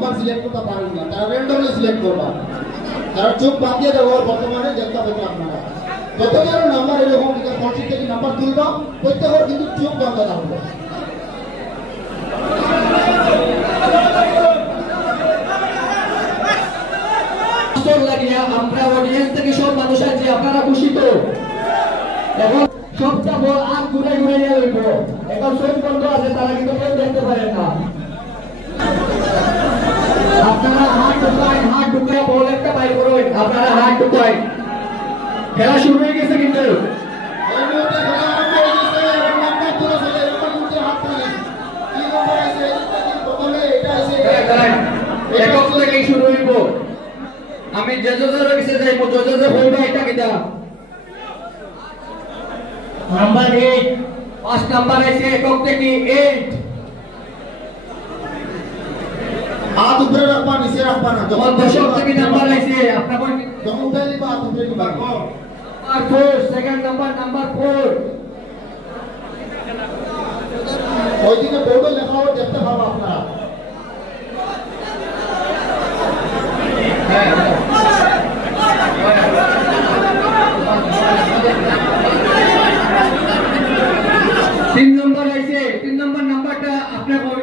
Number select করতে পারেন না, তারা র্যান্ডমলি সিলেক্ট করবা। তারা চোখ বাঁধিয়ে দেবো বর্তমানে দেখতে পাবেন আপনারা যতগুলো নাম্বার এরকম ফোনশিট থেকে নাম্বার তুলবা প্রত্যেকের কিন্তু চোখ বন্ধ থাকবে। আমরা অডিয়েন্স থেকে সব মানুষ আছে, আপনারা খুশি তো? এখন সবটা বল আর ঘুরে ঘুরে নিয়ে লইব, এখন চোখ বন্ধ আছে, তারা কিন্তু কেউ দেখতে পারেন না। আপনারা হাত ঢুকায় বল একটা বাইর করুন, আপনারা হাত ঢুকায়। খেলা শুরু হয়ে গেছে কিন্তু একক থেকেই শুরু হইব। আমি জজের কাছে যাইব, জজে হইবা এটা কিটা নাম্বার 8 ফার্স্ট নাম্বার আছে একক থেকে 8। হাত উপরে রাখবা নিচে রাখবা না, যখন দশক থেকে নাম্বার আছে আপনার যখন উঠাইলে বা হাত উপরে দিবা। নাম্বার 4 সেকেন্ড নাম্বার 4 ওইদিকে বোর্ডে লেখা হবে দেখতে পাবো আপনারা। তিন নম্বর আছে, 3 নম্বর নাম্বারটা আপনার কই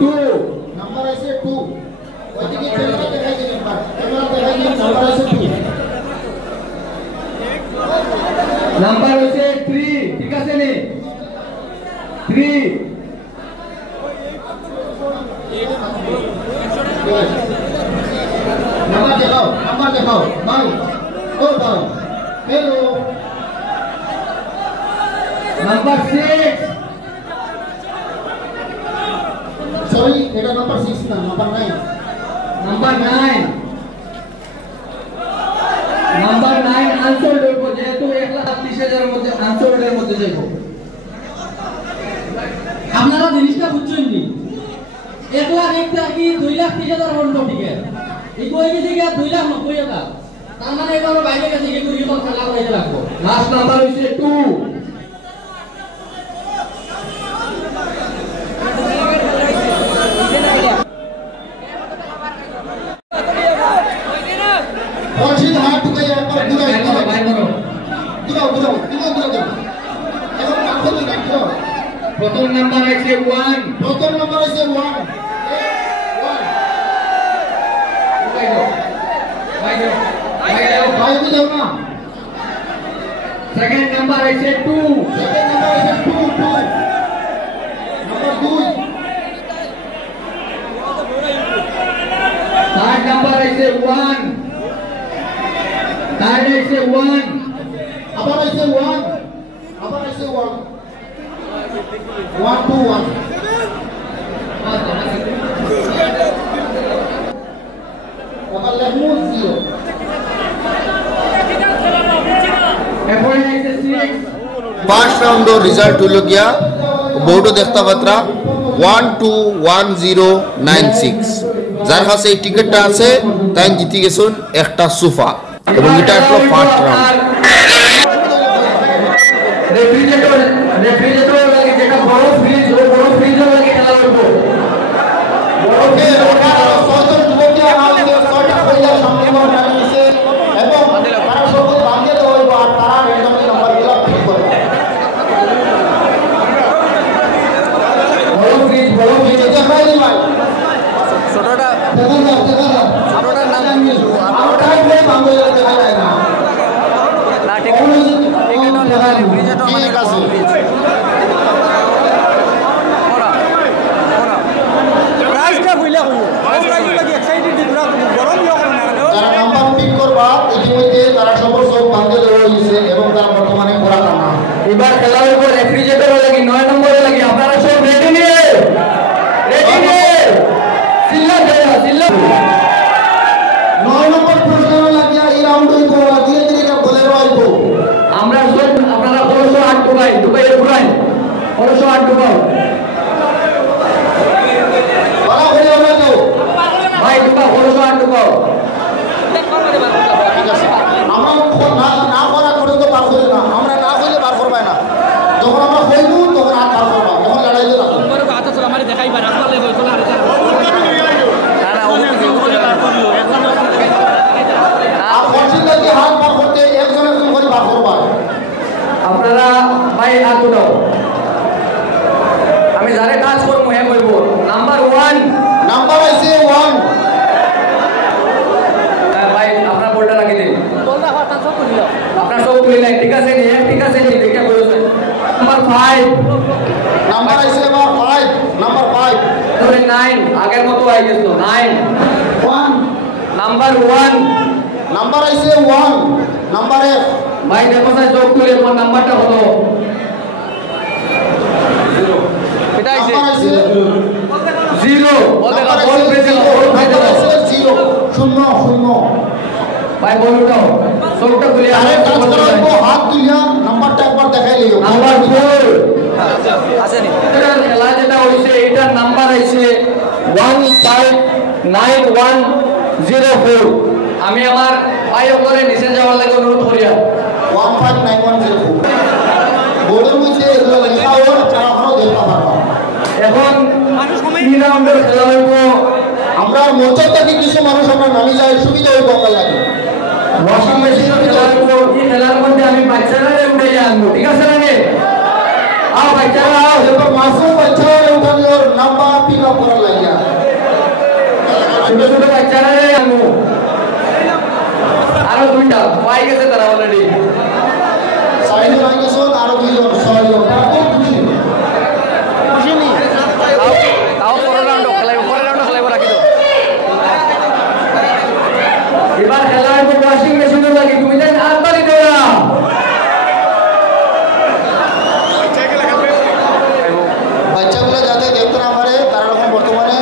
2 নাম্বার আছে 2 ওইদিকে ক্যামেরা দেখাই দিন, ক্যামেরা দেখাই দিন, নাম্বার আছে 2 নাম্বার হচ্ছে 3 ঠিক আছে নি 3 নাম্বার দেখাও ভাই ও ভাই হ্যালো। নাম্বার 6 সরি এটা নাম্বার 6 না, নাম্বার 9 নাম্বার 9 আনসার দেব, যেহেতু 1,30,000 এর মধ্যে আনসারের মধ্যে যাইব। আপনারা জিনিসটা বুঝছেন নি, 1,01,000 কি 2,30,000 বন্ধ ঠিক আছে, এই কই গেছে কি 2,90,000, তার মানে এবার বাইরে গেছে কি করি তো খেলা হইতে লাগবে। লাস্ট নাম্বার হইছে 2। ফোনশিট হাত ঢুকাই একবার ঘুরাই ঘুরাও এখন কাছে রাখো। প্রথম নাম্বার আছে 1 প্রথম নাম্বার আছে 1 ভাই দাও না। সেকেন্ড নাম্বার আছে 2 সেকেন্ড নাম্বার আছে 2 নাম্বার 2 থার্ড নাম্বার আছে 1 থার্ড আছে 1 আবার আছে 1 1 2 1 আবার লেখমু 0 এরপরে আছে 6 ফার্স্ট রাউন্ডের রেজাল্ট হইল গিয়া বোর্ডও দেখতে পাত্রা 121096। যার কাছে এই টিকিটটা আছে তাই জিতে গেছেন একটা সোফা, এবং এটা হলো ফার্স্ট রাউন্ড। রেফ্রিজারেটর লাগে যেটা বড় ফ্রিজ, ও বড় ফ্রিজের লাগে খেলা করব। এবার খেলার উপর রেফ্রিজারেটর লাগে 9 নম্বরে লাগে, আপনারা সব রেডি নিয়ে চিল্লা 9 আগের মতো হয়ে গেছে 9 1 নাম্বার 1 নাম্বার আইছে 1 নাম্বার এফ ভাই দেখো স্যার যোগ করে কোন নাম্বারটা হলো এটা আইছে নাম্বার আইছে 0 বলতে নাম্বার বল পেতে আইছে 0 শূন্য শূন্য ভাই বলুন সবটা খুলে আরে কাজ করাবো হাত তুলিয়া নাম্বারটা একবার দেখাই লিও নাম্বার 4 আসেনি এটা খেলা যেটা হইছে এটার নাম্বার আইছে 159104 আমি আমার ভাই ওপরে নিচে যাওয়ার লাগে অনুরোধ করিয়া 159104 বোর্ডের মধ্যে এগুলো লেখা ওর এখনো দেখা পারবা এখন 3 রাউন্ডের খেলা হইব আমরা মঞ্চের থেকে কিছু মানুষ আমরা নামি যাই সুবিধা হইব আমরা লাগে ওয়াশিং মেশিনের খেলা হইব এই খেলার মধ্যে আমি বাচ্চারা উঠে আনবো ঠিক আছে না রে আও বাচ্চারা আও এরপর মাসুম বাচ্চারা উঠানি ওর নাম্বার পিক আপ করার লাগিয়া ছোট ছোট বাচ্চারা আনবো আরো দুইটা পাই গেছে তারা অলরেডি সাইডে রাখি গেছো আরো দুইজন ছয়জন তারা খুব খুশি খুশি নি তাও পরের রাউন্ড খেলাইব রাখি দাও এবার খেলা হইব ওয়াশিং মেশিনের লাগি তুমি দেন আলবালি দেওয়া বাচ্চাগুলো যাতে দেখতে না পারে তারা এখন বর্তমানে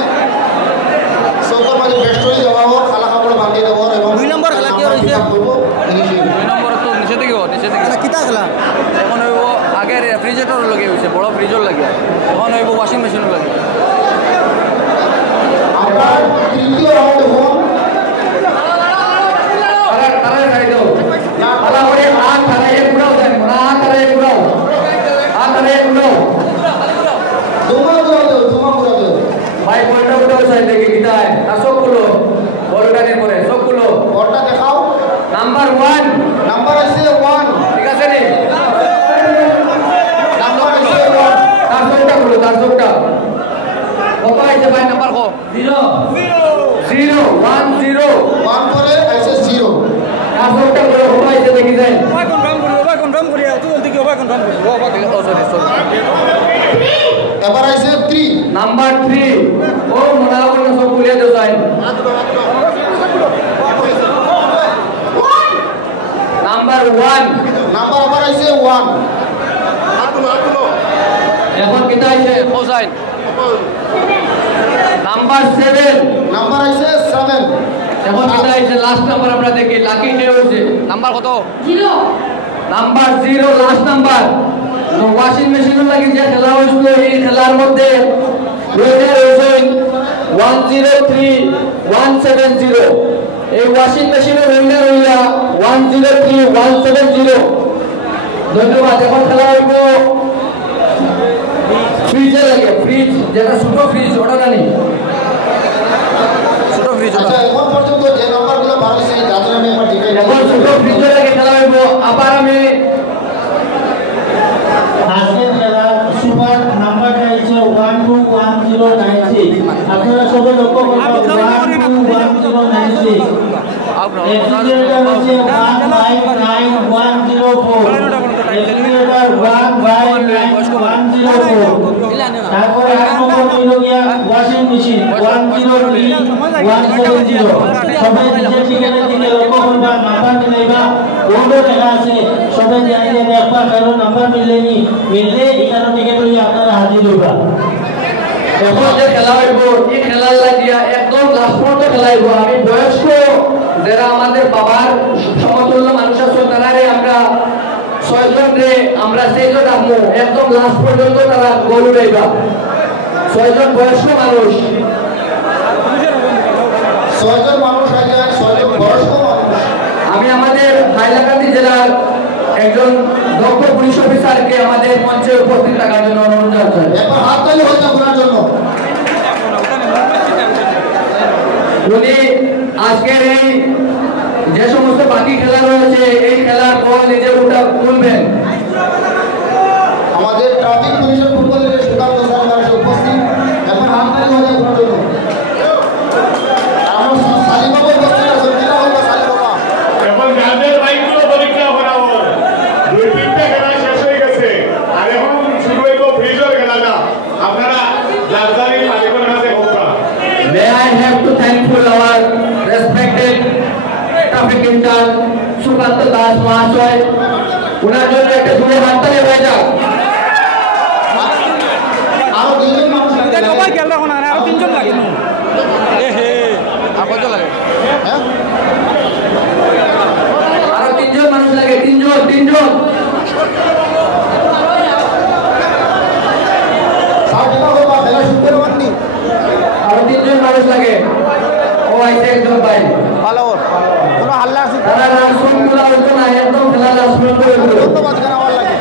চৌকর মাঝে বেস্ট হয়ে যাওয়া হোক খালা কাপড় বাঁধিয়ে দেবো এবং 2 নম্বর খেলা কি হয়েছে করবো 2 নম্বর তো নিচে থেকে কিতা খেলা এখন হইব আগে রেফ্রিজারেটর লাগে হইছে বড় ফ্রিজর লাগে এখন হইব ওয়াশিং মেশিনও লাগে আমরা তৃতীয় রাউন্ড হব তারা গাড়ি দাও তারা করে হাত ধরে পুরাও দেন হাত ধরে পুরাও তোমা ঘুরা দেও ভাই বলটা উঠাও সাইড থেকে কিতায় আর সবগুলো বলটা নিয়ে পড়ে সবগুলো বলটা দেখাও নাম্বার 1 নাম্বার আছে 1 ঠিক আছে নি নাম্বার আছে 1 তার সবটা গুলো তার সবটা কত আছে ভাই নাম্বার কো 0 1 পরে আছে 0 তার সবটা গুলো কত আছে দেখি যাই কনফার্ম করি তুই বলতে কি কনফার্ম করি সরি এবার আছে 3 নাম্বার 3 ও মনে করে সব ভুলে যাও যাই নাম্বার 1 নাম্বার আবার আছে 1 এখন কিতা আছে হোসাইন নাম্বার 7 নাম্বার আছে 7 এখন কিতা আছে লাস্ট নাম্বার আমরা দেখি লাকি কে হইছে নাম্বার কত 0 number 0 last number washing machine লাগি যে খেলা হইছিল এই খেলার মধ্যে উইনার হইছেন 103170 এই ওয়াশিং মেশিনের উইনার হইলা 103170 ধন্যবাদ এখন খেলা হইব ফ্রিজে লাগে ফ্রিজ যেটা ছোট ফ্রিজ ওটা জানি ছোট ফ্রিজ আচ্ছা এখন পর্যন্ত যে নাম্বারগুলো বার হয়েছে তাদের আমি একবার জিজ্ঞাসা এখন ছোট ফ্রিজে লাগে খেলা হইব আবার আমি আজকের খেলা সুপার নাম্বারটা হচ্ছে 121096 আপনারা সবাই লক্ষ্য করবেন 121096 এক্সিলেটর হচ্ছে 159104 এক্সিলেটর 159104 তারপরে 8 নম্বর হলো গিয়া ওয়াশিং মেশিন 103170 সবাই নিজের ঠিকানা দিকে লক্ষ্য করবা নাম্বার মিলাইবা বোর্ডে লেখা আছে সবাই জানিয়ে দেখবা কারো নাম্বার মিললেনি মিললে এখানে টিকিট লইয়া আপনারা হাজির হইবা এখন যে খেলা হইব এই খেলার লাগিয়া একদম লাস্ট পর্যন্ত খেলা হইব আমি বয়স্ক যারা আমাদের বাবার সমতুল্য মানুষ আছে তারারে আমরা 6 জন রে আমরা 6 জন রাখবো একদম লাস্ট পর্যন্ত তারা গোল উঠাইবা 6 জন বয়স্ক মানুষ 6 জন মানুষ আছে 6 জন বয়স্ক মানুষ আমি আমাদের হাইলাকান্দি জেলার একজন দক্ষ পুলিশ অফিসারকে আমাদের মঞ্চে উপস্থিত থাকার জন্য অনুরোধ জানাচ্ছি একবার হাত তালি হয়ে যাক ওনার জন্য উনি আজকের এই যে সমস্ত বাকি খেলা রয়েছে এই খেলার বল নিজে উঠা তুলবেন আমাদের ট্রাফিক পুলিশের ফুটবলের সুকান্ত স্যার এসে উপস্থিত এখন হাত তালি হয়ে যাক ওনার জন্য আমরা সালিবাবু উপস্থিত আছেন কিনা হইবা সালিবাবা এখন গানের বাইকগুলো পরীক্ষা করা হয় 2-3টা খেলা শেষ হয়ে গেছে আর এখন শুরু হইব ফ্রিজের খেলাটা আপনারা রাজধানীর মালিকের কাছে হোক thankful our respected traffic intern Sukant Das Mahasoy. উনার জন্য একটা জোরে হাততালি হয়ে যাক। আরো দুইজন মানুষ লাগে। সবাই গেল এখন আরো তিনজন লাগে। এ হে আর কত লাগে? হ্যাঁ আরো তিনজন মানুষ লাগে, তিনজন। আরো তিনজন মানুষ লাগে। ও আইছে একজন ভাই। ভালো কোনো হাল্লা আছে? তারা রাসূলুল্লাহ হইতো না, একদম খেলা রাসূল করে দিল। ধন্যবাদ কেন আমার লাগে?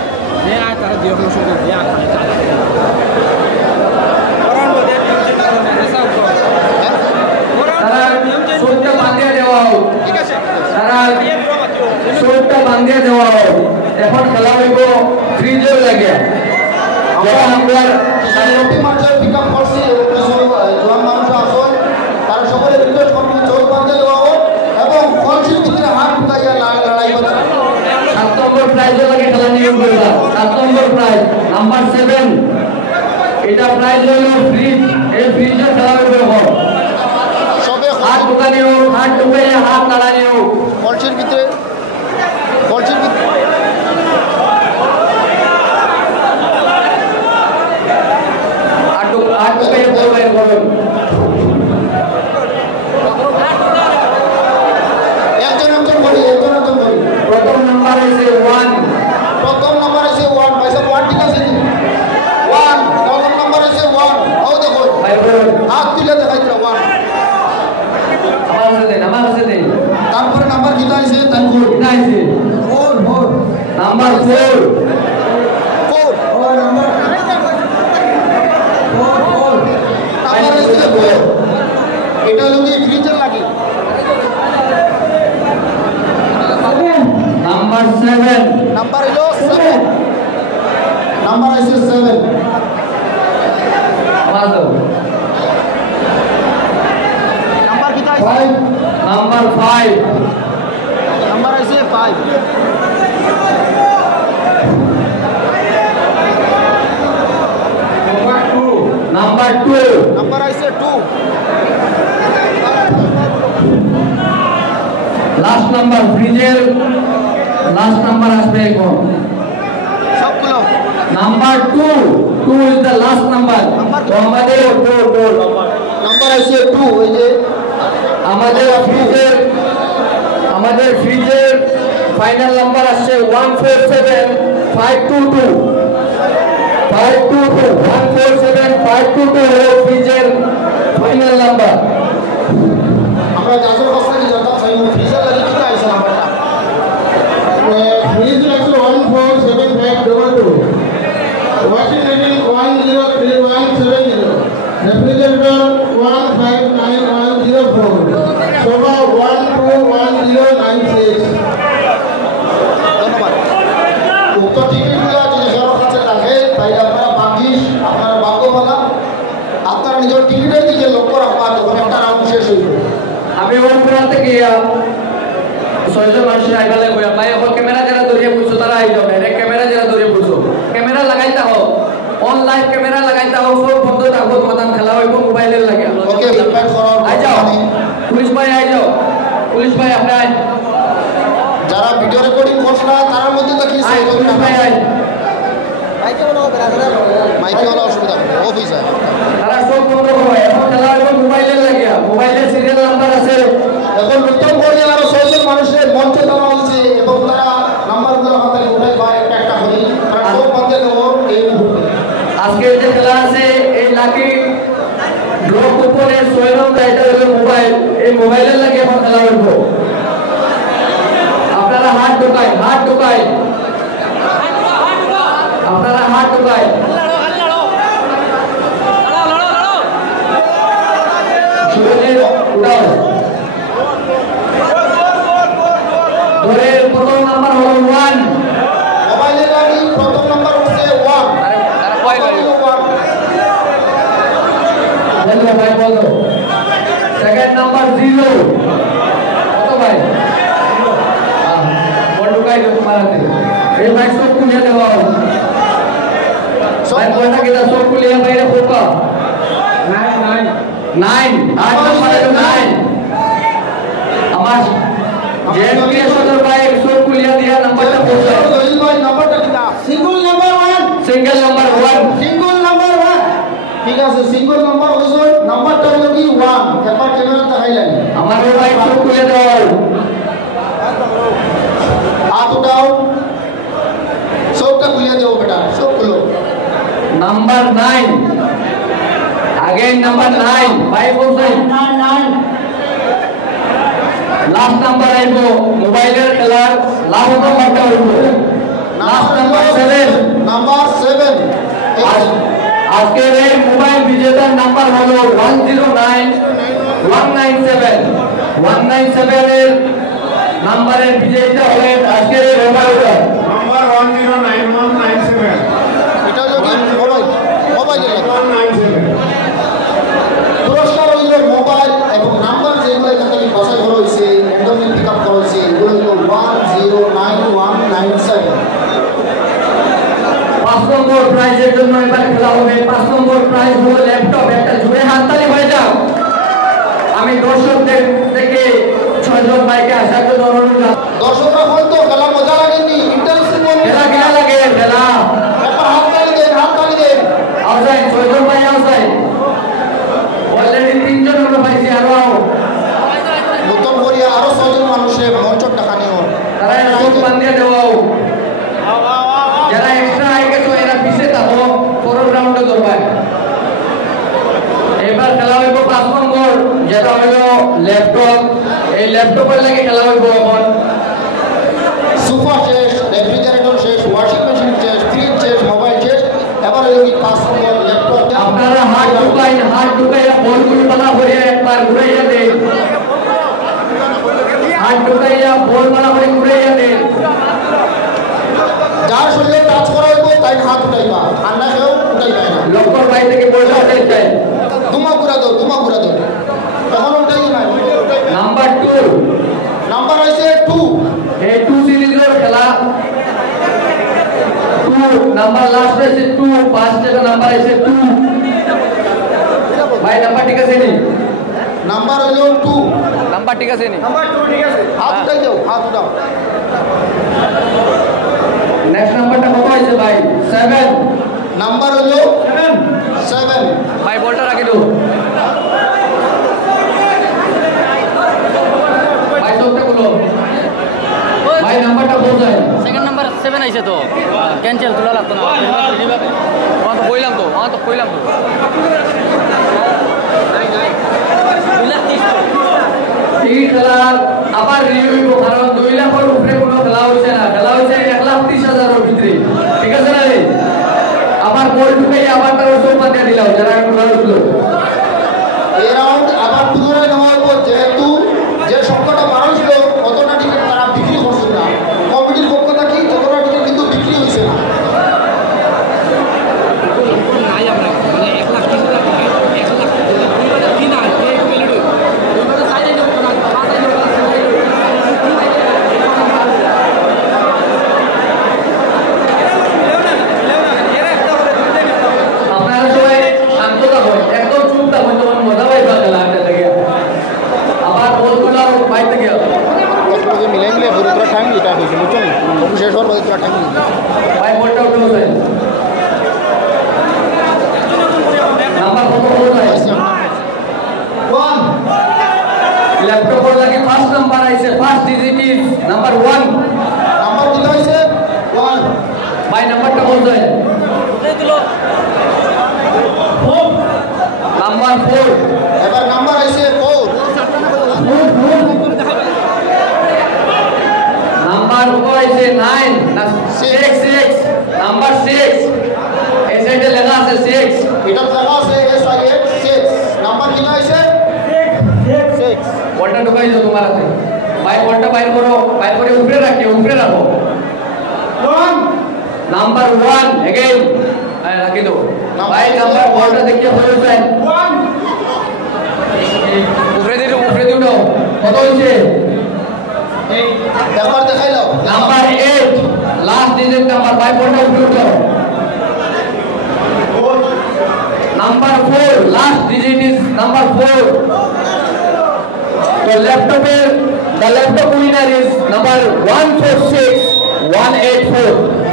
হ্যাঁ আয় তারা দিও কোনো সুযোগ দিয়া খানে চালা। কোরআন বলে তিনজন কারণে এসা কর। তারা সুরটা বাঁধিয়ে দেওয়া হোক। ঠিক আছে। তারা সুরটা বাঁধিয়ে দেওয়া হোক। এখন খেলা হইব ফ্রিজের লাগে। আমরা সাইনটি মানুষের পিকআপ করছি জোয়ান মানুষ আসল তারা সকলে রিকোয়েস্ট করবেন চোখ বাঁধতে দেওয়া হোক এবং কলসির ভিতরে হাত ঢুকাইয়া লড়াই করছে 7 নম্বর প্রাইজের লাগে খেলা নিয়ম করবা। 7 নম্বর প্রাইজ নাম্বার 7 এটা প্রাইজ হলো ফ্রিজ। এই ফ্রিজের খেলা হইব এখন। সবে হাত ঢুকানি হোক, হাত ঢুকাইয়া হাত নাড়ানি হোক। কলসির ভিতরে হাত ঢুকাইয়া বল বাইর করুন। একজন করি প্রথম নাম্বার হইছে 1। প্রথম নাম্বার আছে 1 পয়সা 1 ঠিক আছে 1 প্রথম নাম্বার আছে 1 ও দেখো বাইর করুন। হাত তুলে দেখাই দিল 1 আমার কাছে দেন। তারপরে নাম্বার কিটা আছে তাই কর এটা আছে 4 নাম্বার 4। ও নাম্বার এটা হলো কি ফ্রিজের লাগে নাম্বার 7। নাম্বার হলো 7 নাম্বার আছে 7 আমার দাও। নাম্বার কিটা আছে 5 নাম্বার 5। নাম্বার আছে 5 নাম্বার 2। নাম্বার আছে 2 লাস্ট নাম্বার ফ্রিজের লাস্ট নাম্বার আসবে এখন। সবগুলো number 2 is the last number. তো আমাদের নাম্বার আছে 2 এই যে আমাদের ফ্রিজের ফাইনাল নাম্বার আসছে 147522। 147522 হলো ফ্রিজের ফাইনাল নাম্বার। আমরা যাদের কাছ থেকে জানতাম সেই ফ্রিজের লাগে কিটা আছে নাম্বারটা ফ্রিজ আছে 147522 ওয়াশিং মেশিন 103170 রেফ্রিজারেটর 159104 সোফা 121096 ধন্যবাদ উক্ত টিকিটগুলো যদি সবার কাছে থাকে তাই আপনারা ভাগ্যিস আপনারা ভাগ্যবালা আপনারা নিজের টিকিটের দিকে লক্ষ্য রাখবা যখন একটা রাউন্ড শেষ হইব আমি ওর পুরান থেকে 6জন মানুষের আইবালে কইয়া ভাই এখন ক্যামেরা যারা ধরিয়ে বুঝছো তারা আই যাও ডাইরেক্ট ক্যামেরা যারা ধরিয়ে বুঝছো ক্যামেরা লাগাইতা হো অনলাইন ক্যামেরা লাগাইতা হো সব বন্ধ থাকবো তোমাদের খেলা হইব মোবাইলের লাগে ওকে ফিডব্যাক করার আই যাও পুলিশ ভাই আই যাও পুলিশ ভাই আপনি আই যারা ভিডিও রেকর্ডিং করছে না তার মধ্যে তো কি আই পুলিশ ভাই আই মাইকে হলো অসুবিধা অফিস আছে তারা সব বন্ধ করো এখন খেলা হইব মোবাইলের লাগে মোবাইলের সিরিয়াল নাম্বার আছে এখন নতুন করে আরো 6জন মানুষের মঞ্চে দেওয়া হয়েছে এবং তারা নাম্বারগুলো হাতে উঠাই বা একটা একটা করে তারা সব মধ্যে দেবো এই মুহূর্তে আজকে যে খেলা আছে এই লাকি ড্র কুপনের 6 নম্বর এটা হলো মোবাইল এই মোবাইলের লাগে এখন খেলা হইব আপনারা হাত ঢোকাই আপনারা হাত ঢোকাই উড়াও ধরে প্রথম নাম্বার হলো 1 মোবাইলের গাড়ি প্রথম নাম্বার হচ্ছে 1 তারা কয় গাড়ি বলো ভাই বলো সেকেন্ড নাম্বার 0 কত ভাই বড় কাই তোমার হাতে এই ভাই সব খুলে দেওয়া ভাই কোনটা কিটা সব খুলে বাইরে পোকা নাই 9 8 নাম্বার হলো 9 আমার জেএনপি সদর ভাই সব কুলিয়া দিয়া নাম্বারটা বলছে জহিল ভাই নাম্বারটা কি দা single number 1 single number 1 single number 1 ঠিক আছে সিঙ্গেল নাম্বার হইছে নাম্বারটা হলো কি 1 একবার ক্যামেরা দেখাইলেন আমার ভাই সব কুলিয়া দাও হাত উঠাও সবটা খুলে দেবো বেটা সব খুলো নাম্বার 9 अगेन नंबर 9 भाई बोलते 9 लास्ट नंबर है वो मोबाइल कलर लाभ को मत हो लास्ट नंबर 7 आज के रे मोबाइल विजेता नंबर হলো 109 এর নাম্বারের বিজেতা হলেন আজকের এই মোবাইল নাম্বার 109197 এটা যদি মোবাইলে 197 পুরস্কার হইল মোবাইল এবং নাম্বার যেগুলো এখান থেকে বসাই করা হয়েছে র্যান্ডমলি পিক আপ করা হয়েছে এগুলো হইল 109197 5 নম্বর প্রাইজের জন্য এবার খেলা হবে 5 নম্বর প্রাইজ হলো ল্যাপটপ একটা জুড়ে হাততালি হয়ে যাও আমি দর্শকদের থেকে 6 জন ভাইকে আসার জন্য অনুরোধ জানাই দর্শকরা বলতো খেলা মজা লাগেনি ইন্টারেস্টিং খেলা খেলা লাগে খেলা একটা হাততালি দেন আউটসাইড 6 জন ভাই আউটসাইড অলরেডি 3 জন আমরা পাইছি আরো নতুন করিয়া আরো 6 জন মানুষের মঞ্চর টাকা নিও তারা রাউন্ড বান্ধিয়ে দেওয়াও যারা এক্সট্রা আই গেছো এরা পিছে থাকো পরের রাউন্ডে দরবার এবার খেলা হইব 5 নম্বর যেটা হলো ল্যাপটপ এই ল্যাপটপের লাগে খেলা হইব এখন সোফা শেষ রেফ্রিজারেটর শেষ ওয়াশিং মেশিন শেষ ফ্রিজ শেষ মোবাইল শেষ এবার হলো কি 5 নম্বর ল্যাপটপ আপনারা হাত ঢুকাইয়া বলগুলো বানা করে একবার ঘুরাইয়া দেন হাত ঢুকাইয়া বল বানা করে ঘুরাইয়া দেন যার শরীরে টাচ করা হইব তাই হাত উঠাইবা ঠান্ডা কেউ উঠাইবা না লক্ষ্য ভাই থেকে বলটা উঠাই যায় দুমা ঘুরা দাও তখন উঠাই না নাম্বার 2 নাম্বার হইছে 2 এই 2 সিরিজের খেলা 2 নাম্বার লাস্ট আছে 2 ফার্স্ট যেটা নাম্বার আছে 2 ভাই নাম্বার ঠিক আছে নি নাম্বার হইল 2 নাম্বার ঠিক আছে নি নাম্বার 2 ঠিক আছে হাত উঠাই দাও হাত উঠাও নেক্সট নাম্বারটা কত হইছে ভাই 7 নাম্বার হইল 7 ভাই বলটা রাখি দাও ভাই চোখটা খুলো ভাই নাম্বারটা বল যায় সেকেন্ড নাম্বার 7 আইছে তো ক্যান্সেল তোলা লাগতো না আমার তো কইলাম তো এই খেলা আবার রিভিউ কারণ 2 লাখের উপরে কোনো খেলা হইছে না খেলা হইছে 1,30,000 এর ভিতরে ঠিক আছে না রে আবার বল ঢুকাই আবার তার ওসব বাদ দিয়ে দিলাম যারা খেলা হইছিল এই রাউন্ড আবার পুনরায় নেওয়া হইব যেহেতু যে সংখ্যাটা মানুষ লোক কতটা টিকিট তারা বিক্রি করছে না কমিটির পক্ষ থেকে যতটা টিকিট কিন্তু বিক্রি হইছে না আপনারা সবাই শান্ত থাকুন একদম চুপ থাকুন তোমার মজা পাইবা খেলা একটা থেকে আবার বলগুলো বাইর থেকে লোকে মিলাই মিলে পুরো টাইম লিটা হইছে বুঝছো নি সব শেষ হওয়ার পরে পুরো টাইম লিটা ভাই বলটা উঠে যায় নাম্বার কত বল যায় 1 ল্যাপটপ লাগে ফার্স্ট নাম্বার আইছে first digit is number 1 number কত হইছে 1 ভাই নাম্বারটা বল যায় নাম্বার 4 এবার নাম্বার আইছে 4 নাম্বার হইছে 9 না 6 নাম্বার 6 এই সাইডে লেখা আছে 6 এটা লেখা আছে SIX 6 নাম্বার কি আইছে 6 বলটা ঢুকাই দাও তোমার হাতে ভাই বলটা বাইর করে উপরে রাখো 1 নাম্বার 1 अगेन রাখি দাও ভাই নাম্বার বলটা দেখিয়ে হয়ে যায় 1 উপরে দিও কত হইছে একবার দেখাই দাও নাম্বার 8 লাস্ট ডিজিট নাম্বার ভাই বলটা উপরে উঠাও number 4 last digit is number 4 the laptop winner is number 146184.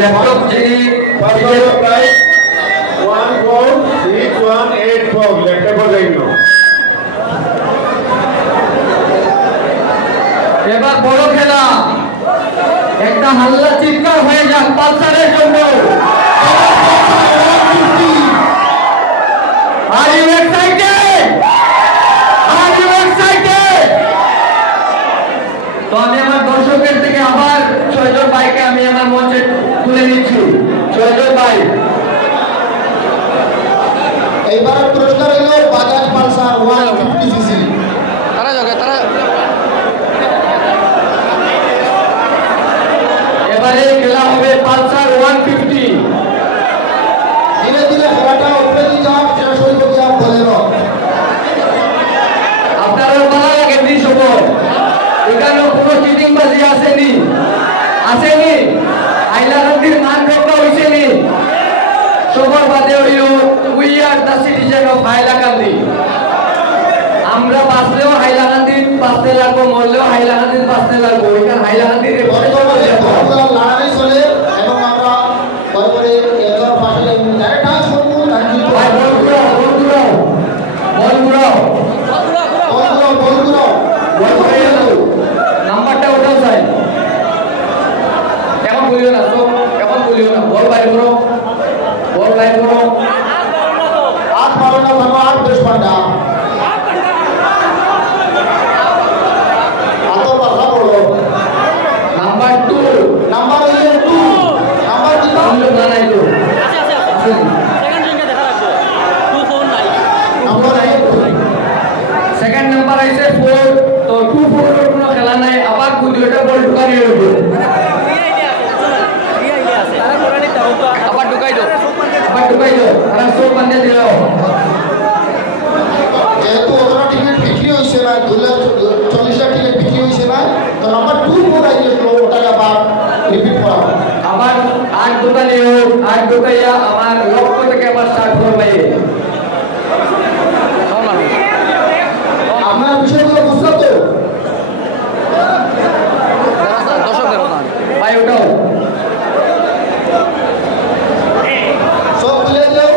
Laptop jadi price 146184 laptop যাইলো এবার বড় খেলা একটা হাল্লা চিৎকার হয়ে যাক পালসারের জন্য Are you excited? Are you excited? তো আমি আমার দর্শকের থেকে আবার 6 জন ভাইকে আমি আমার মঞ্চে তুলে নিচ্ছি 6 জন ভাই এইবার পুরস্কার হলো বাজাজ পালসার 150 সিসি তারা যাবে তারা এবারে খেলা হবে পালসার 150 ধীরে ধীরে খেলাটা উপরে দিয়ে যাক শেষ হইব কি আর বলে না আপনারা ভালো লাগে দিন সবর এখানে কোনো চিটিংবাজি আসেনি হাইলাকান্দির মান রক্ষা হইছেনি সবার বাদে হইল we are the citizen of Hailakandi আমরা বাঁচলেও হাইলাকান্দির বাঁচতে লাগবো মরলেও হাইলাকান্দির বাঁচতে লাগবো এখানে হাইলাকান্দির বর্তমানে লড়াই চলে এবং আমরা তারপরে এর পাশে ডাইরেক্ট টাচ করব ভাই বলগুলো নাম্বারটা ওঠাও চাই এখন বলিও না তো এখন বলিও না বল বাইর করো 8 12টা বাবা 8 10 পান্ডা আতো বাবা বলো নাম্বার 2 নাম্বার হইলো 2 নাম্বার কি আমরা জানাইলো নাম্বার সেকেন্ড নাম্বার আইছে 4 তো 2 4 এর কোনো খেলা নাই আবার দুইটা বল ঢুকানি হইব আবার ঢুকাই দাও আর সব বান্ধে দিলো যেহেতু ওরা টিকিট বিক্রি হইছে না 240 টিকিট বিক্রি হইছে না তো নাম্বার 2 মোর আইলো ওটা আবার রিপিট করা আবার 8 দোকানে হোক 8 দোকাইয়া আমার লক্ষ্য থেকে আবার স্টার্ট করবে আপনার বিষয়গুলো বুঝলো তো দর্শক দেবো না ভাই ওটাও সব খুলে যাও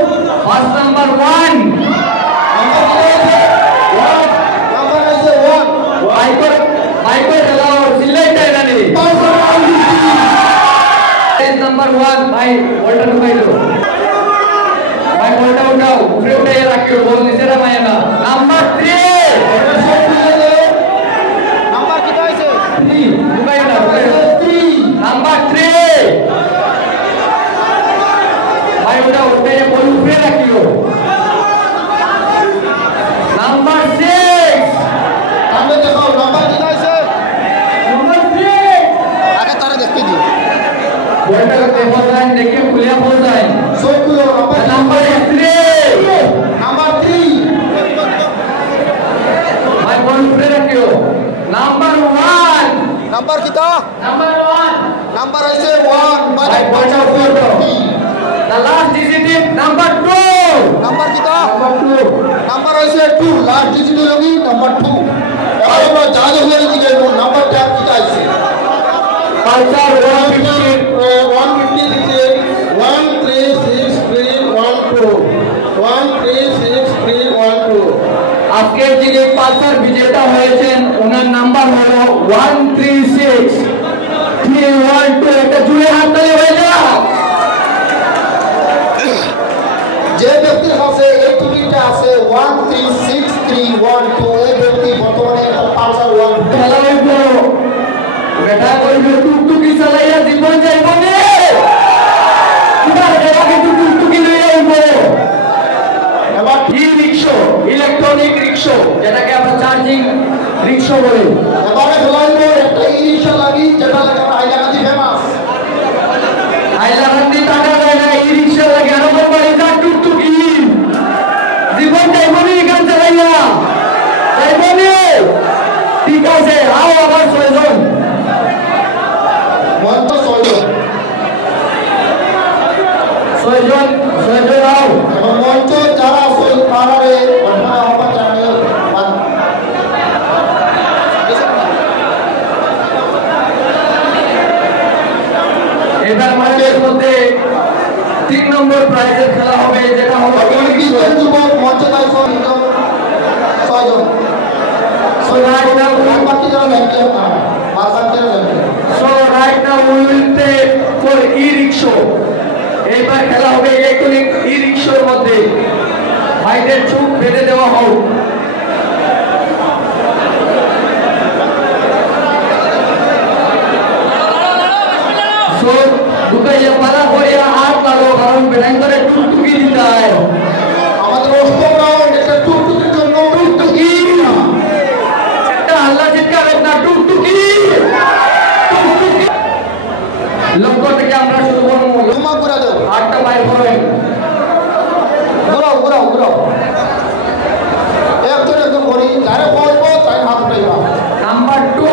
ফার্স্ট নাম্বার 1 নাম্বার আছে 1 বাইকর চালাও সিলেক্ট है ना नहीं नंबर 1 भाई वोल्टर ढुकाई दो भाई वोल्टर उठाओ ऊपर उठे रखियो बोल नीचे ना मायना नंबर 3 নাম্বার কি হইছে 3 ढुकाई ना 3 नंबर 3 भाई उठाओ उठे बोल ऊपर रखियो नंबर 6 সামনে দেখো নাম্বার কি হইছে नंबर 3 আগে তারা দেখতে দিও वोल्टर का पेपर लाइन देखिए खुलिया बोल जाए সবগুলো नंबर 3 নাম্বার 3 भाई बोल ऊपर रखियो नंबर 1 নাম্বার কি তা नंबर 1 নাম্বার হইছে 1 भाई बोल ऊपर the last digit is number 2 number কি তা number 2 নাম্বার হইছে 2 লাস্ট ডিজিট হলো কি নাম্বার 2 এবার আমরা যা যা হয়ে দিকে নাম্বারটা কি হইছে পালসার 150 দিছে 136312 136312 আজকের যিনি পালসার বিজেতা হয়েছেন ওনার নাম্বার হলো 136312 এটা জুড়ে হাত তালি হয়ে যা যে ব্যক্তির কাছে এই টিকিটটা আছে 136312 এই ব্যক্তি বর্তমানে পালসার 1 খেলা হইব বেটা কইবে টুকটুকি চালাইয়া জীবন এখন যাইব নে এবার এরা কিন্তু টুকটুকি লইয়া আইব এবার ই-রিকশা ইলেকট্রনিক রিকশা যেটাকে আমরা চার্জিং রিকশা বলি এবারে খেলাইব একটা ই-রিকশা লাগি যেটা লাগে আমরা হাইলাকান্দি ফেমাস হাইলাকান্দি টাকা দেয় না ই-রিকশা লাগে আর আমার বাড়ি যা টুকটুকি জীবন যাইব নি এখান চালাইয়া যাইব নি ঠিক আছে আও আবার 6 জন মঞ্চ সহযোগ 6 জন আও এবং মঞ্চ যারা আসল তারারে ঘটনা হবার জানিয়ে এবার মাঠের মধ্যে 3 নম্বর প্রাইজের খেলা হবে যেটা হবে বিজন যুবক মঞ্চ তাই ছয়জন So right now, বাকি যারা লেখে মাসান্তের লেখে so right now we will play for e-rickshaw. এবার খেলা হবে ইলেকট্রনিক ই-রিকশার মধ্যে ভাইদের চোখ বেঁধে দেওয়া হোক so দুটাইয়া পালা করিয়া হাত লাগো কারণ বেটাই করে টুকটুকি দিতে হয় আমাদের অষ্টম রাউন্ড একটা টুকটুকির জন্য টুকটুকি একটা আল্লাহ চিৎকার না টুকটুকি টুকটুকি লক্ষ্য থেকে আমরা শুরু করবো তোমা করে দেব 8টা বাইর করেন ঘুরাও একজন করি যারা বলবো তাই হাত উঠাইবা নাম্বার 2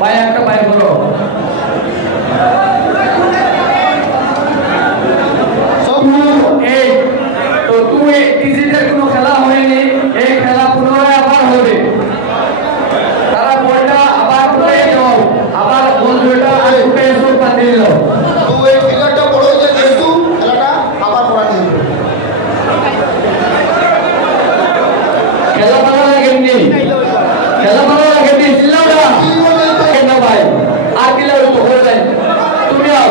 ভাই একটা বাইর করো সব এই তো তুই ডিজিটাল কোনো খেলা হয়নি এই খেলা পুনরায় আবার হবে তারা বলটা আবার উঠে যাও আবার বন্ধুটা আর উঠে এসে পাতি দিল তো এই ফিগারটা বড় হয়ে যায় যেহেতু খেলাটা আবার করা নেই খেলা ভালো লাগেনি চিল্লাওটা না ভাই আর কি লাগবে তো হয়ে যায় তুমি আও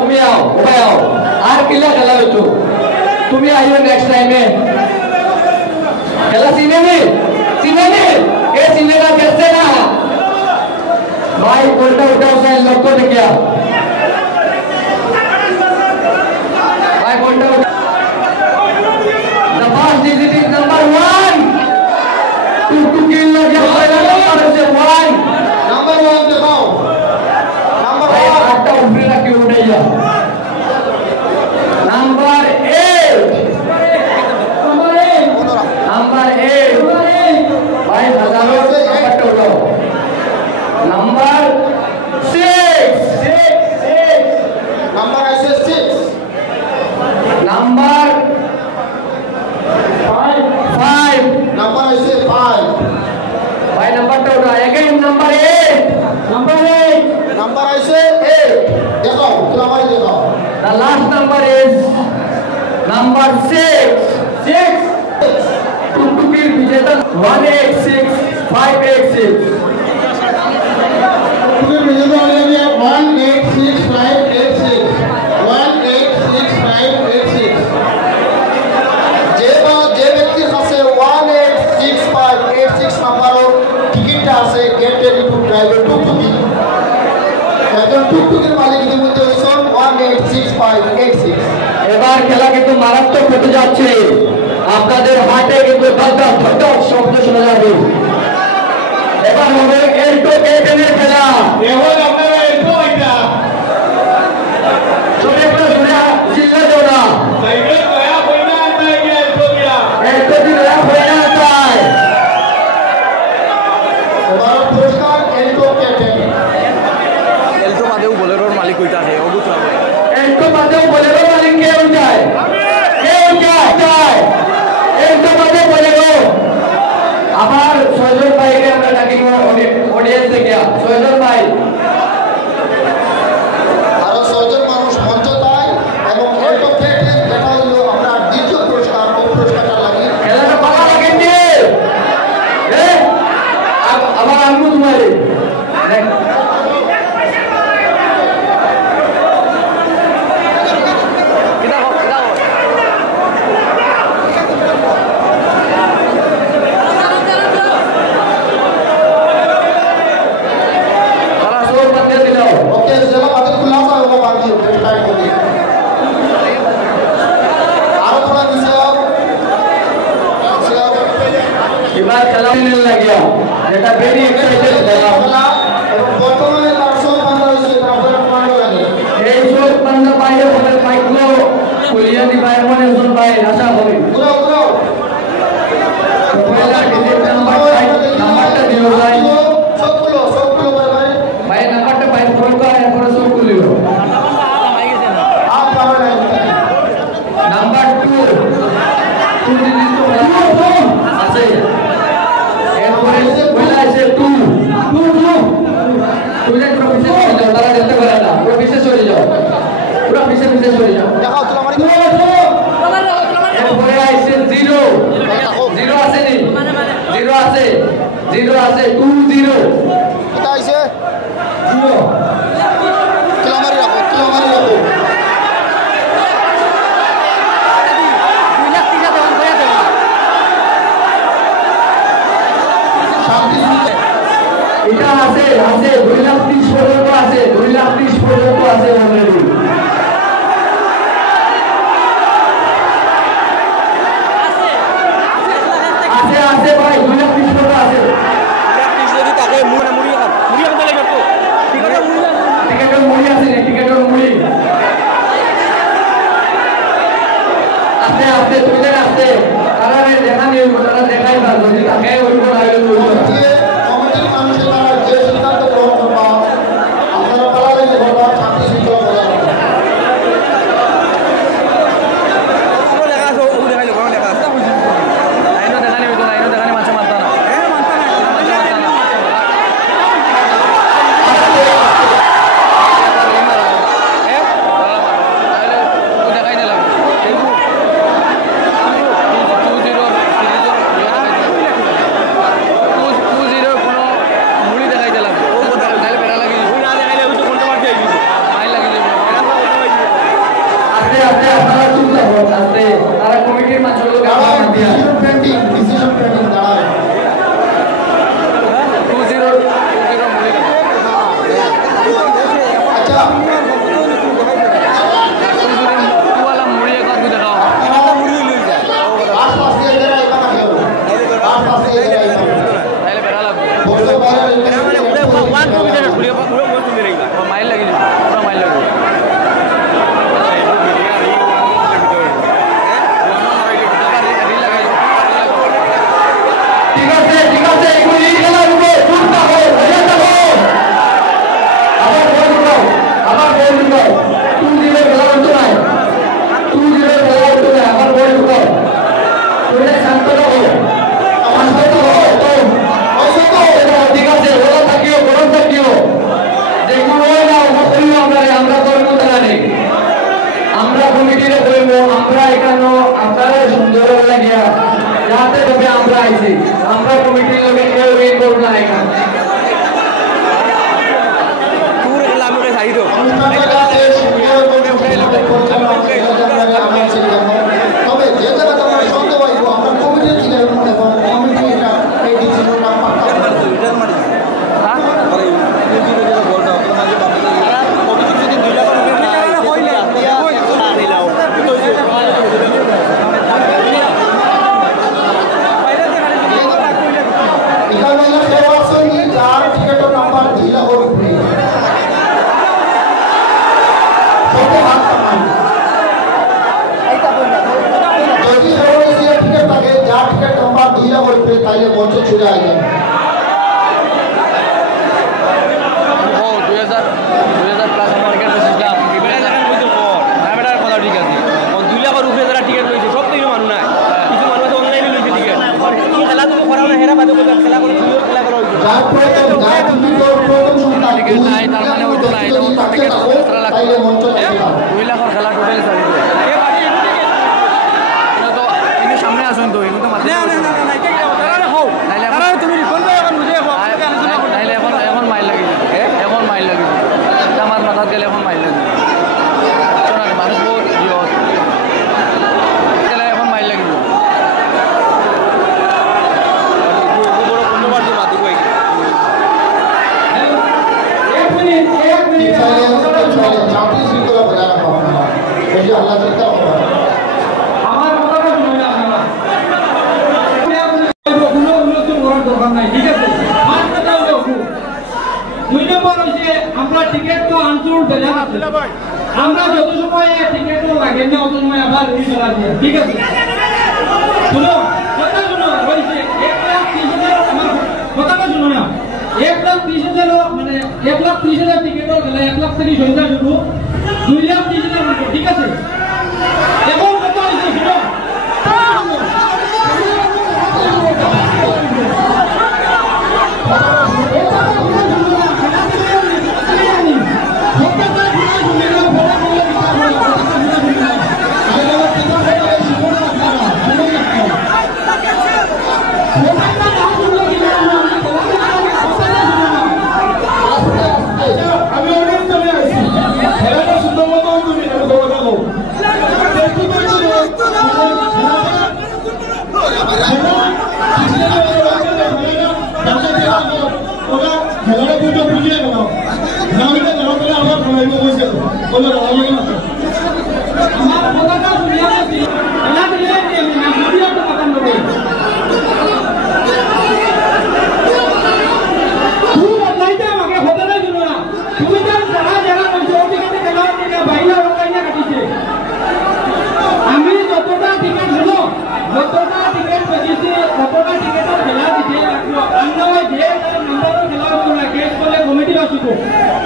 তুমি আও আর কিলা খেলা হইতো তুমি আইও নেক্সট টাইমে খেলা চিনে নি কে চিনেগা कैसे ना भाई उल्टा साइन लक्को ने किया भाई उल्टा the first digit is number 1 to kill लग गया पहला नंबर से 1 নাম্বার 1 দেখাও নাম্বার भाई 1 आटा ऊपर रख के उठे जा नंबर 8 नंबर 8 भाई हजारों से नंबर उठाओ नंबर 6 নাম্বার আছে 6 नंबर 5 নাম্বার আছে 5 भाई नंबर तो उठा अगेन नंबर 8 নাম্বার আছে 8 দেখাও তোমার দেখাও the last number is number 6 टुकटुकीर विजेता 186586 তুমি বিজেতা অলরেডি 186586 186586 যে ব্যক্তির কাছে 186586 নাম্বারের টিকিটটা আছে গেট রেডি টু ড্রাইভ টুকটুকি একজন টুকটুকির মালিক ইতিমধ্যে হয়েছেন 186586 এবার খেলা কিন্তু মারাত্মক হতে যাচ্ছে আপনাদের হাটে কিন্তু ধক শব্দ শোনা যাবে এবার হবে এল্টো কেটেনের খেলা এখন আপনারা একটু এটা ছোট একটা জোড়া চিল্লা জোড়া সাইকেল কয়া কইনা আনতে গিয়া একটু দিয়া এল্টো দিন হয়ে না যায় এবার পুরস্কার এলটো ক্যাপ্টেন এলটো বাদেও বলেরোর মালিক হইতা হে অবুত লাগে এল্টো বাদেও বলেরো মালিক কে উঠায় এল্টো বাদে বলেরো আবার 6 জন ভাইকে আমরা ডাকি অডিয়েন্স থেকে 6 জন ভাই খেলা লাগিয়া যেটা ভেরি এক্সাইটেড খেলা এবং বর্তমানে তার সব বান্ধা হয়েছে তারপরে কমান্ড লাগে এই সব বান্ধা বাইরে আমাদের মাইক্রো কুলিয়া দিবা এমন একজন ভাই আশা করি পুরো পয়লা ডিজিট নাম্বারটা দিও ভাই সবগুলো ভাই ভাই নাম্বারটা ভাই ফোন করে এরপরে সব খুলিও আপ পাওয়ার লাইন নাম্বার 2 আছে এরপরে পয়লা আছে 2 তুই প্রফেসর চলে যাও তারা দেখতে পারে না প্রফেসর চলে যাও পুরো পিছে চলে যাও দেখাও তোলা মানে এরপরে আছে 0 আছে নি 0 আছে 20 এটা আইছে 0 তোলা মারি রাখো এটা আছে 2,30,000 পর্যন্ত আছে 2,30,000 পর্যন্ত আছে অলরেডি আছে ভাই 2,30,000 পর্যন্ত আছে টিকেটের মুড়ি আছে টিকেটের মুড়ি আছে তুইলেন আছে তারা দেখা নিয়ে তারা দেখাই পারবো যদি তাকে ওই কোন আয়োজন কমিটির মানুষের তারা যে সিদ্ধান্ত গ্রহণ করবা আপনারা পালালে বলবা শান্তি শৃঙ্খলা বজায় রাখবেন তারা কমিটির মানুষগুলো ডিসিশন পেন্ডিং দাঁড়ায় 20 আচ্ছা आसपास के इधर आई बना है आसपास के इधर आई बहुत बार भगवान को भी देना खुलिया पूरा मस्त मिलेगा माइल लगी पूरा माइल लगी ঠিক আছে এগুলি খেলা হবে চুপটা হো রেডি হো আবার বল দাও 2-0 খেলা হতো না 2-0 খেলা হতো না আবার বল দাও তুমি শান্ত হও আমার সাথে হও তো ঠিক আছে ওরা থাকিও গরম থাকিও যেগুলো না ওগুলো আমরা করব তারা নেই আমরা কমিটিরে বলব আমরা এখানে আপনারা সুন্দর লাগিয়া যাতে তবে আমরা আইছি আমরা কমিটির লোকে কেউ এই করব না এখানে पूरे इलाके में सही दो তবে যে জায়গাটা আমরা সন্দেহ হইব আমরা কমিটির কি মনে করেন কমিটি এটা এই ডিসিশনটা পাক্কা তাইলে মঞ্চ ছুড়ে আসবে ও 2000 প্লাস মার্কেট সিস্টেম এবারে জায়গা কইতে কর না বেটা কথা ঠিক আছে ও 2 লাখের উপরে যারা টিকেট লইছে সব কিছু মানুষ নাই কিছু মানুষ তো অনলাইনে লইছে টিকেট কি খেলা তুমি করাও না হেরা বাদে কইতে খেলা করে তুইও খেলা করো যার প্রথম সন্তান টিকেট নাই তার মানে হইতো না এটা তো টিকেট 17 লাখ তাইলে মঞ্চ 2 লাখের খেলা টোটাল চালিত এ বাড়ি এটা তো ইনি সামনে আসুন তো ইনি তো মাথা না তারা হও তারা তুমি কোন জায়গা বুঝে হও নাইলে এখন মাইল লাগি এখন মাইল লাগি আমার মাথাত গেলে এখন মাইল লাগি শোনা মানুষ বহুত ইয়ত গেলে এখন মাইল লাগি বড় কোনবার তো মাতি কই চাকরি শৃঙ্খলা বজায় রাখা হবে এই যে আল্লাহ চিন্তা হবে আমার কথাটা শুনুন আপনারা প্রচুর বেলা আমরা যত সময় টিকিট লাগে না অত সময় আবার রিচার্জ দিয়ে ঠিক আছে শুনো কথা শুনো হইছে 1,30,000 আমার কথাটা শুনো না 1,30,000 মানে 1,30,000 টিকিটও গেলে 1,00,000 থেকে সংখ্যা শুরু 2,30,000 ঠিক আছে এখন কত হইছে শুনো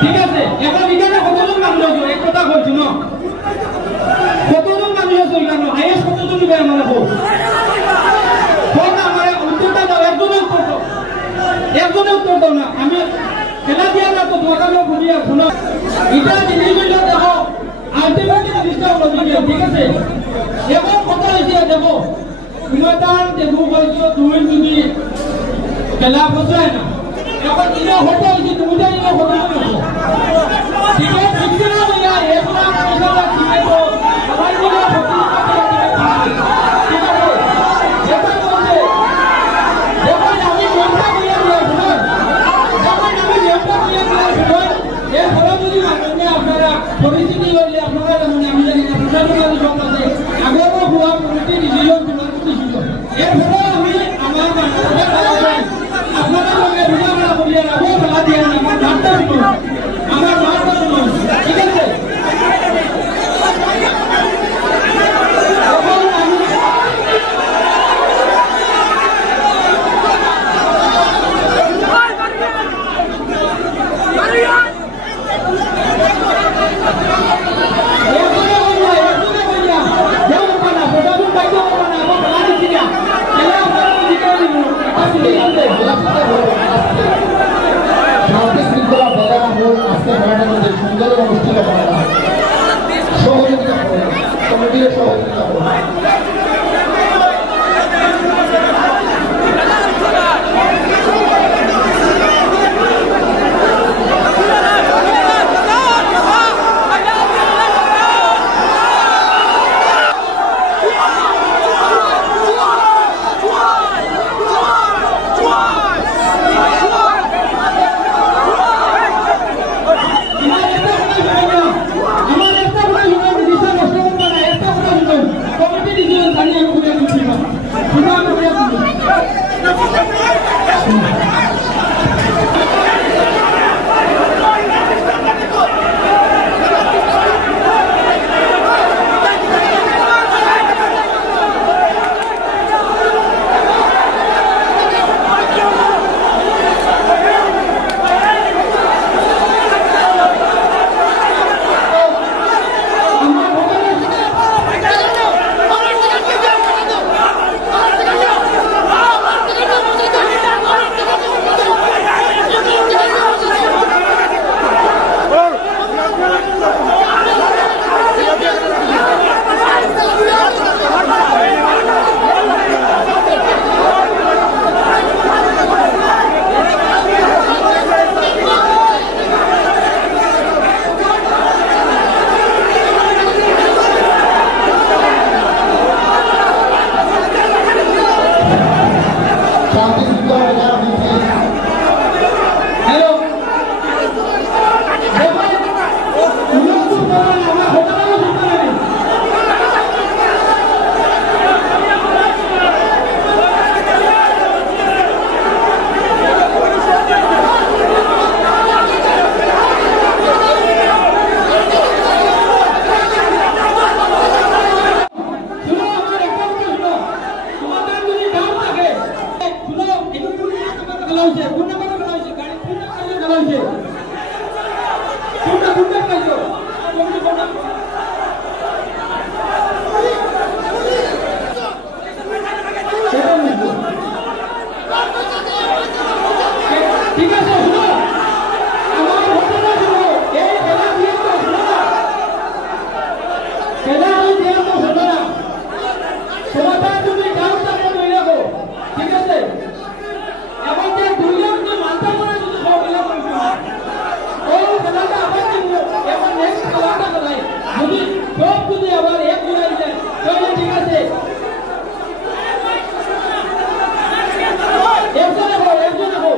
ঠিক আছে এখন এখানে কতজন মানুষ আছে এক কথা বলছি না কতজন মানুষ আছে এখানে হাইয়েস্ট কতজন দিবে আমার কোন আমার উত্তরটা দাও একজনের উত্তর দাও না আমি খেলা দিয়া না তো তোমাকে বুঝিয়া শোনো এটা জিনিসগুলো দেখো আলটিমেটলি জিনিসটা হলো ঠিক আছে এখন কথা হয়েছে দেখো বিনোদন দেখো হয়েছে তুমি যদি খেলা বোঝায় না এখন ইনো হতে হয়েছে তুমি তো ইনো হতে পারো ঠিক আছে ঠিক না ভাইয়া এক লাখ পয়সা টিকিট তো সবাই মিলে ঠিক আছে যেটা বলছে যখন আমি মনটা কইয়া দিলাম যখন আমি মনটা কইয়া দিলাম এর ফলে যদি মানে আপনারা পরিস্থিতি হলে আপনারা মানে আমি জানি না প্রশাসনের সব আছে আগেও হওয়া কমিটি ডিসিশন তোমার ছিল এর ফলে আমি আমার আপনারা সঙ্গে ভিডিওটা বলিয়ে রাখবো খেলা দিয়ে আমার মাঠটা শুনুন আমার মাঠটা শুনুন ঠিক আছে সমাধান তুমি গাঁও তাকে লই রাখো ঠিক আছে এখন যে দুইজন যদি মাথা করে যদি সব মিলে করবে ও খেলাটা আবার দিব এখন নেক্সট খেলাটা খেলাই যদি সব যদি আবার এক মিলাই যায় তাহলে ঠিক আছে একজনে হো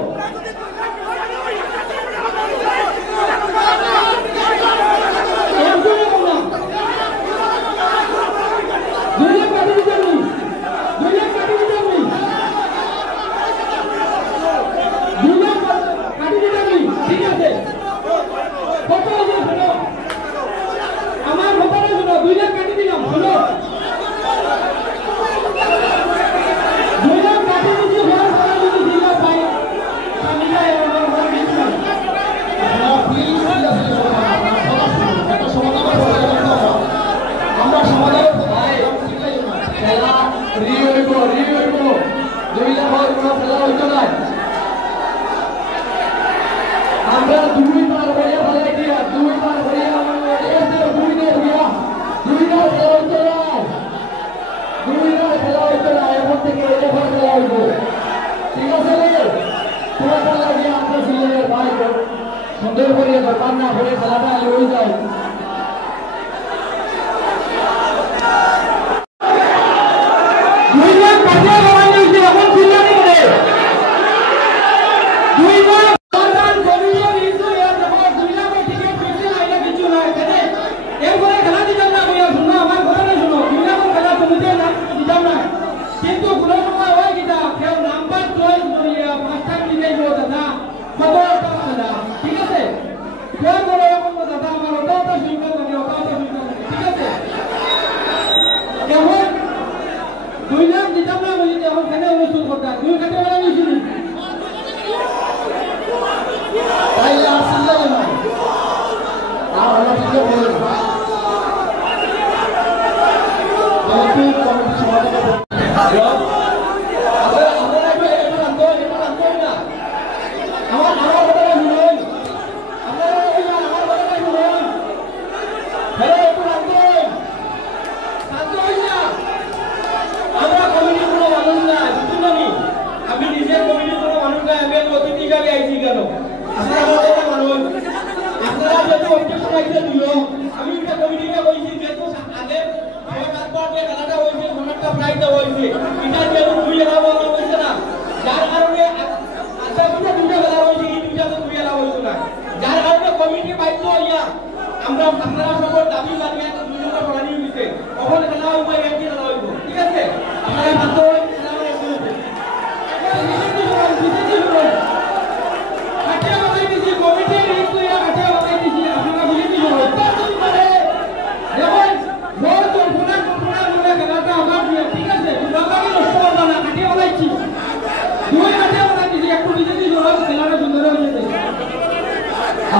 সুন্দর করে দরকার না করে খেলাটা লই যায়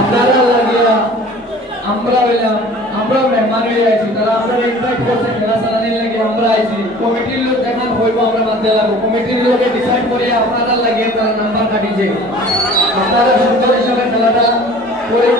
আপনারা লাগিয়া আমরা হইলাম আমরা মেহমান হয়ে আইছি তারা আপনারা ইনভাইট করছে খেলা চালানির লাগে আমরা আইছি কমিটির লোক যখন হইব আমরা মানতে লাগবো কমিটির লোকে ডিসাইড করে আপনারা লাগিয়ে তারা নাম্বার কাটিছে আপনারা সুন্দর হিসাবে খেলাটা করে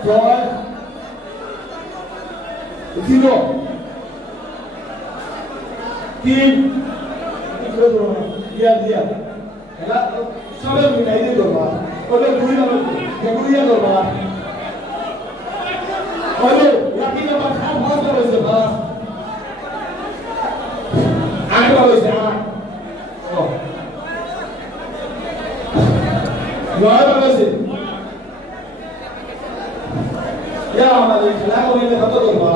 0 3 dia এলা সবে মিলাই দিয়ে দরবা ওলে দুই নম্বর দেখুইয়া দরবা ওলে লাকি নাম্বার 7 বস হইছে বাস আগে হইছে ও নয় হইছে ইয়া আমাদের খেলা কইলে কত দরবা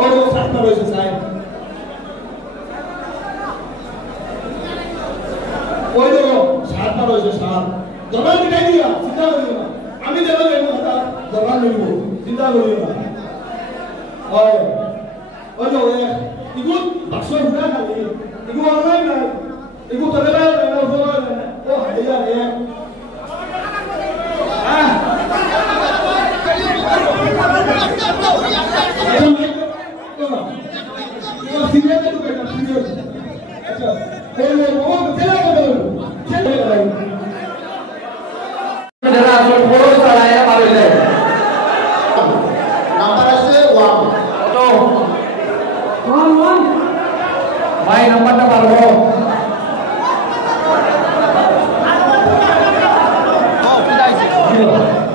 ওলে 7 হইছে সাইড ওই দেখো 7 হইছে 7 দরবার মিলাই দিয়া চিন্তা করিও না আমি দেব দেব কথা দরবার লইব চিন্তা করিও না ওই ওই তো ইগু বাক্স ঘুরা খালি ইগু অনলাইন না ইগু তলে না ও হাইয়া রে নাম্বার আছে 1 ভাই নাম্বারটা পারবো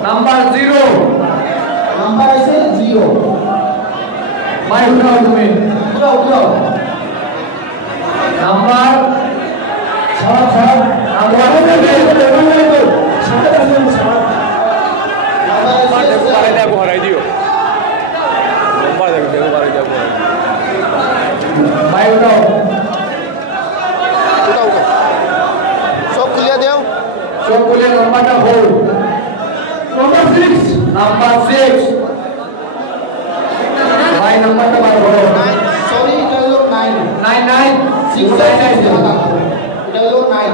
নাম্বার 0 নাম্বার আছে 0 ভাই উঠাও তুমি উঠাও নাম্বার 6 নাম্বার হারাই দিও নম্বর দেখো বাড়ি যাবো ভাই উঠাও সব খুলিয়া দেও সব বলে নাম্বারটা বল নাম্বার 6 ভাই নাম্বারটা পারবো সরি এটা হলো 9 99 এটা হলো 9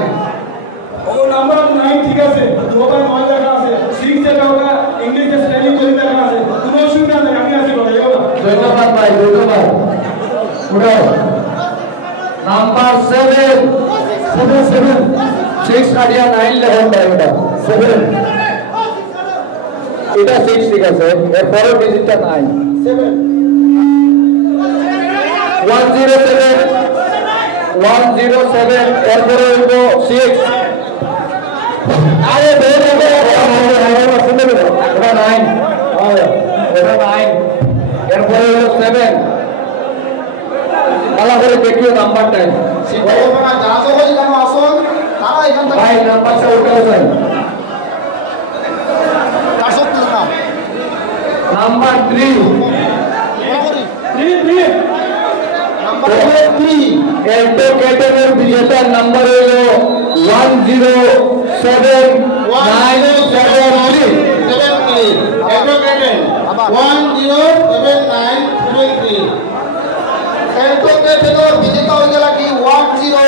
ও নাম্বার 9 ঠিক আছে দুবার 9 লেখা আছে 6 যেটা ওটা ইংলিশে স্পেলিং করে লেখা আছে কোনো অসুবিধা নেই আমি আছি বলে যাও ধন্যবাদ ভাই ধন্যবাদ উঠাও নাম্বার 7 6 কাটিয়া 9 লেখেন ভাই ওটা 7 এটা 6 ঠিক আছে এর পরের ডিজিটটা 9 7 107 এরপরে হইব 6 আরে বের হবে এটা 9 এটা 9 এরপরে হইব 7 ভালো করে দেখিও নাম্বারটা শিক্ষকরা যা যা হই কেন আসল তারা এখান থেকে ভাই নাম্বারটা উঠাও যায় 400 না নাম্বার 3 নাম্বার 3 এল্টো ক্যাটাগরির বিজেতার নাম্বার হলো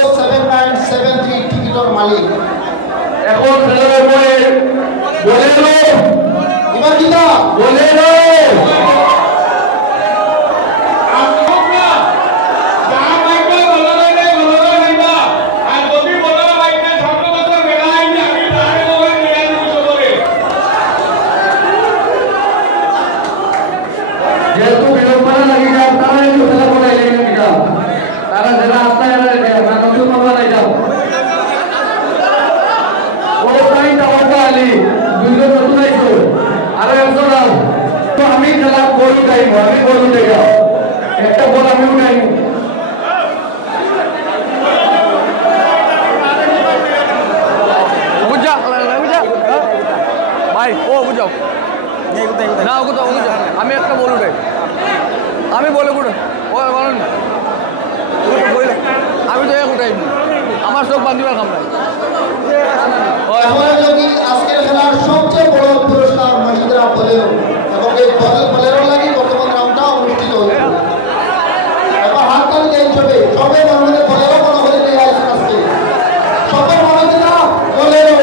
107973 টিকিটর মালিক এখন খেলার পরে বলেলো এবার কিটা বলেলো যেহেতু বিড়ম্বনা লাগি যায় তারা এই খেলা বলাই লাগে না তারা যারা আসতে না কিছু মামলা নাই যাও ও টাইমটা ওটা আলি দুইজন নতুন আইছো আর একজন আও তো আমি খেলা বল উঠাইব আমি বল উঠে যাও একটা বল আমি উঠাইব বুঝা ভাই ও বুঝাও না ওকে তো আমি একটা বল উঠাই আমি বলে গুড়ে ও বলেন আমি তো এক উঠাই আমার সব বান্ধিবার খাম নাই আমরা যদি আজকের খেলার সবচেয়ে বড় পুরস্কার মহিলারা বলেরো এবং এই বলেরো লাগি বর্তমান রাউন্ডটা অনুষ্ঠিত হয়েছে এবার হাততালি দেন সবে সবে মনে বলেরো মনে হয়ে নিয়ে আসছে আজকে সবে মনে দিনা বলেরো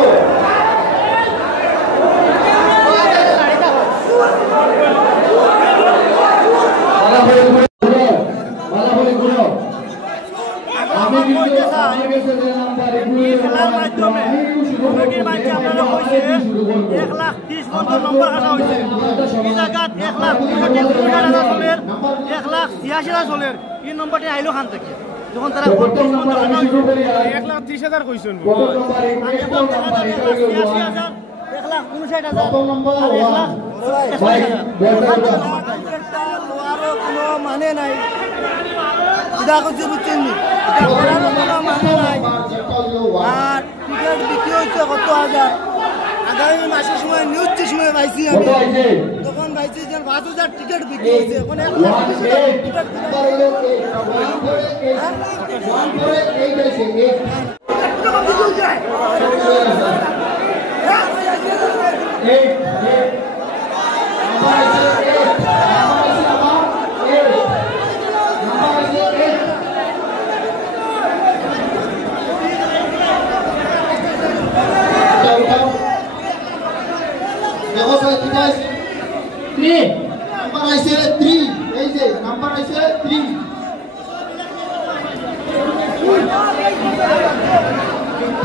আমি কিন্তু আমার কাছে যে নাম্বার এগুলো খেলার মাধ্যমে শুরু করব 1,30,000 নম্বর কাটা হয়েছে এই জায়গাত 1,63,000 চলের 1,86,000 চলের এই নম্বরটি আইলো খান থেকে যখন তারা 1,30,000 কইছেন 1,59,000 কোনো মানে নাই এটা করছে বুঝছেন মানে নাই আর টিকিট বিক্রি হচ্ছে কত হাজার আগামী মাসের সময় নিউজটির সময় পাইছি আমি তখন পাইছি যে 5,000 টিকিট বিক্রি হয়েছে এখন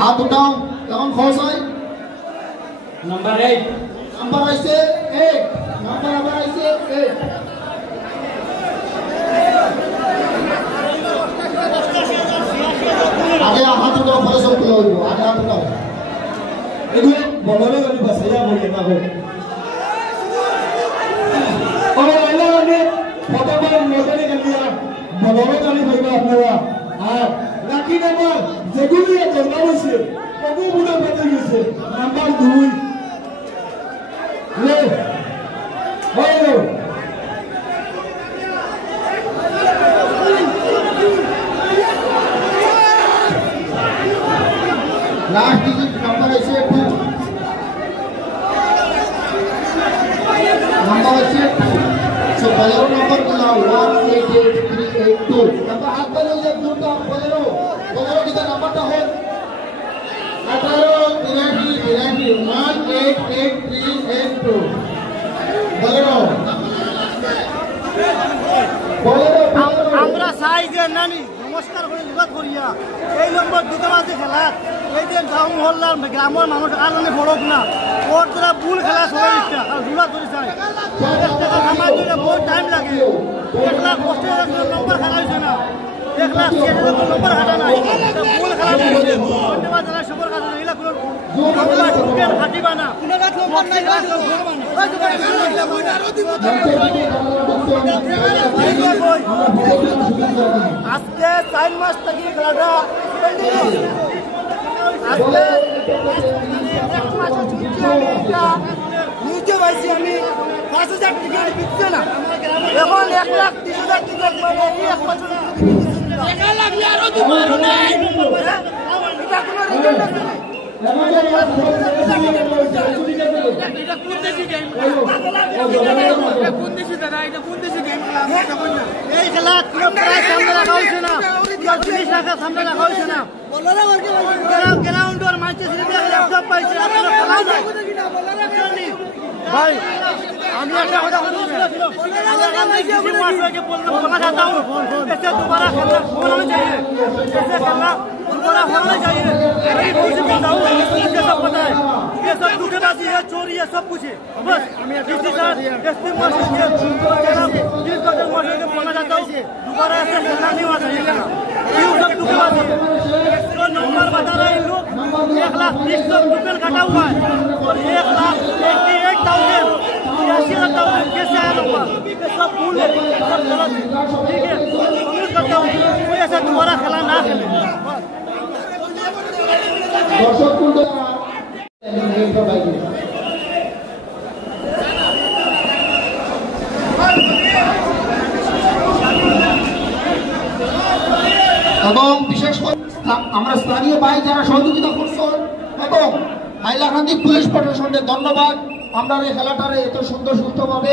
হাত উঠাও তখন খরচ হয় নাম্বার 8 নাম্বার আছে 8 নাম্বার আবার আছে 8 আগে হাত উঠাও খরচ হলো আগে হাত উঠাও এগুলো বড়রে গাড়ি বাসাইয়া বলে না হোক ওরে আল্লাহ মানে ফটোবার মেটারে গাড়িয়া বড়রে গাড়ি ভাইবা আপনারা আর লাকি নাম্বার যেগুলি জন্ম হয়েছে কবু বুড়া পেতে গেছে নাম্বার 2 লে হলো লাস্ট ডিজিট নাম্বার আছে 2 নাম্বার আছে সো বলেরো নাম্বার গুলো 188382 নাম্বার হাত বলে যে দুটো বলেরো দিকে নাম্বারটা হবে 188382 বলেরো আমরা চাই যে নানি নমস্কার করে যোগাযোগ করিয়া এই নম্বর দুটো মাঝে খেলা এই যে গাঁও মহল্লার গ্রামের মানুষ আর মানে বড়ক না ওর দ্বারা ভুল খেলা সবাই ইচ্ছা আর জোড়া করে চাই টাকা কামাই দিলে বহুত টাইম লাগে 1,80,000 নম্বর খেলা হয়েছে না 1,60,000 নম্বর হাঁটা নাই ভুল খেলা হয়েছে ধন্যবাদ জানাই সবার কাছে এগুলা কোনো টিকেট হাঁটিবা না আজকে 4 মাস থেকে খেলাটা আজকে নিউজে পাইছি আমি 5,000 টিকিট বিকছে না এখন 1,30,000 টিকিট মানে এই 1 বছর টাকা লাগলে আরো দুবার নাই এটা কোনো রেজাল্ট আছে এই খেলা সামনে রাখা হয়েছে না সামনে রাখা হয়েছে না গ্রাউন্ডের মাঝে পাইছে ভাই আমি একটা কথা বলতে बोलना चाहता हूँ ऐसे दोबारा खेलना होना चाहिए ऐसे खेलना दोबारा होना चाहिए मुझे सब पता है ये सब धोखेबाजी है चोरी है सब कुछ है बस डीसी सर एसपी मास्टर बोलना चाहता हूँ दोबारा ऐसे खेलना नहीं होना चाहिए ये सब धोखेबाजी है तो नंबर बता रहे हैं लोग 1,30,000 टोकन काटा हुआ है और 1,88,000 कैसे आया नंबर सब भूल है सब गलत है ठीक है उम्मीद करता हूँ कोई ऐसा दोबारा खेला ना खेले এবং বিশেষ করে আমরা স্থানীয় ভাই যারা সহযোগিতা করছেন এবং হাইলাকান্দি পুলিশ প্রশাসনের ধন্যবাদ আমরা এই খেলাটারে এত সুন্দর সুস্থভাবে